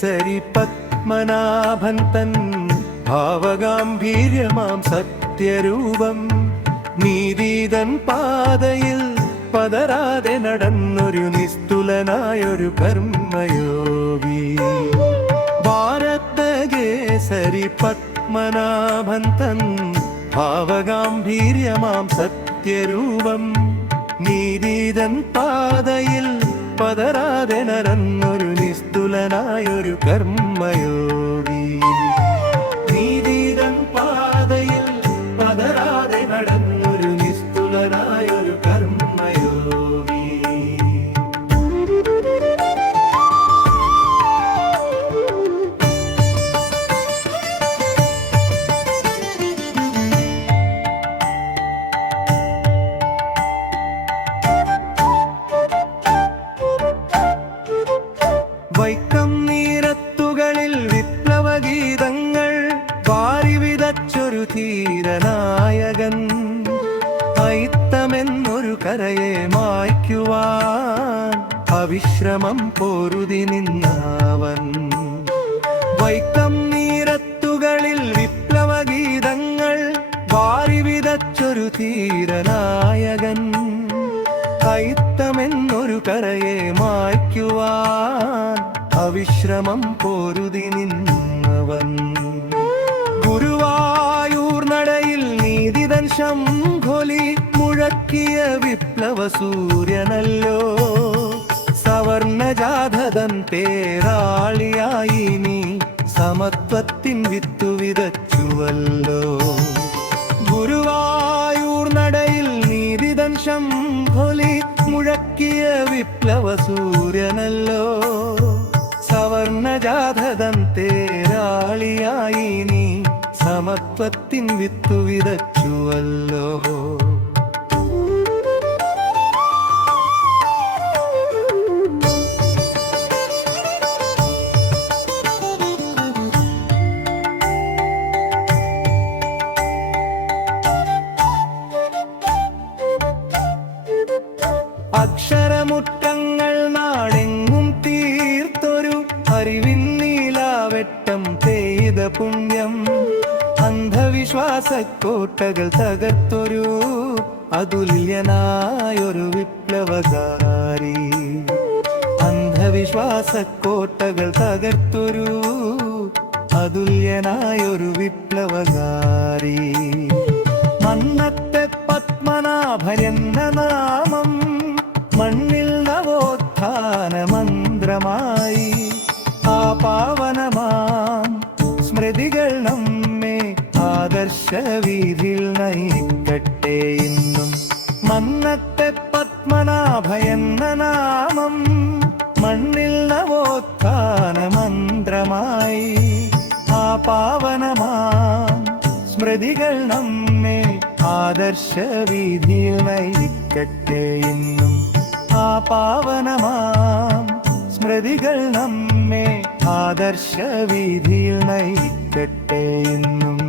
കേസരി പത്മനാഭൻ തൻ ഭാവഗാംഭീര്യമാം സത്യരൂപം നീതിതൻ പാതയിൽ പതരാതെ നടന്നൊരു നിസ്തുലനായൊരു കർമ്മയോഗി. ഭാരതകേസരി പത്മനാഭൻ തൻ ഭാവഗാംഭീര്യമാം സത്യരൂപം നീതിതൻ പാതയിൽ പതരാതെ നടന്നൊരു നിസ്തുലനായൊരു കർമ്മയോഗി. നീതിതൻ പാതയിൽ പതരാതെ നടന്നൊരു നിസ്തുലനായൊരു കർമ്മയോഗി. വൈക്കം നീരത്തുകളിൽ വിപ്ലവഗീതങ്ങൾ വാരി വിതച്ചൊരു ധീരനായകൻ. അയിത്തമെന്നൊരു കരയെ മായ്ക്കുവാൻ അവിശ്രമം പൊരുതി നിന്നവൻ. വൈക്കം നീരത്തുകളിൽ വിപ്ലവഗീതങ്ങൾ വാരി വിതച്ചൊരു ധീരനായകൻ. അയിത്തമെന്നൊരു കരയെ മായ്ക്കുവാൻ അവിശ്രമം പൊരുതി നിന്നവൻ. ഗുരുവായൂർ നടയിൽ നീതിതൻ ശംഖൊലി മുഴക്കിയ വിപ്ലവ സൂര്യനല്ലോ. സവർണജാഥതൻ പേരാളിയായി നീ സമത്വത്തിൻ വിത്തു വിതച്ചുവല്ലോ. ഗുരുവായൂർ നടയിൽ നീതിതൻ ശംഖൊലി മുഴക്കിയ വിപ്ലവ സൂര്യനല്ലോ. സവർണജാഥതൻ തേരാളിയായി നീ സമത്വത്തിൻ വിത്തു വിതച്ചുവല്ലോ. അക്ഷരമുറ്റങ്ങൾ നാടെങ്ങും തീർത്തൊരു അറിവിൻ നീലാവെട്ടം പെയ്ത പുണ്യം. അന്ധവിശ്വാസക്കോട്ടകൾ തകർത്തൊരു അതുല്യനായൊരു വിപ്ലവകാരി. അന്ധവിശ്വാസക്കോട്ടകൾ തകർത്തൊരു അതുല്യനായൊരു വിപ്ലവകാരി. അന്നത്തെ പത്മനാഭനെന്ന നാമം മണ്ണിൽ നവോത്ഥാന മന്ത്രമായി. ആ പാവനമാം സ്മൃതികൾ നമ്മെ ആദർശവീതിയിൽ നയിക്കട്ടെ ഇന്നും. മന്നത്തെ പത്മനാഭയെന്ന നാമം മണ്ണിൽ നവോത്ഥാന മന്ത്രമായി. ആ പാവനമാം സ്മൃതികൾ നമ്മെ ആദർശവീതിയിൽ നയിക്കട്ടെ ഇന്നും. ആ പാവനമാം സ്മൃതികൾ നമ്മെ ആദർശവീതിയിൽ നയിക്കട്ടെ ഇന്നും.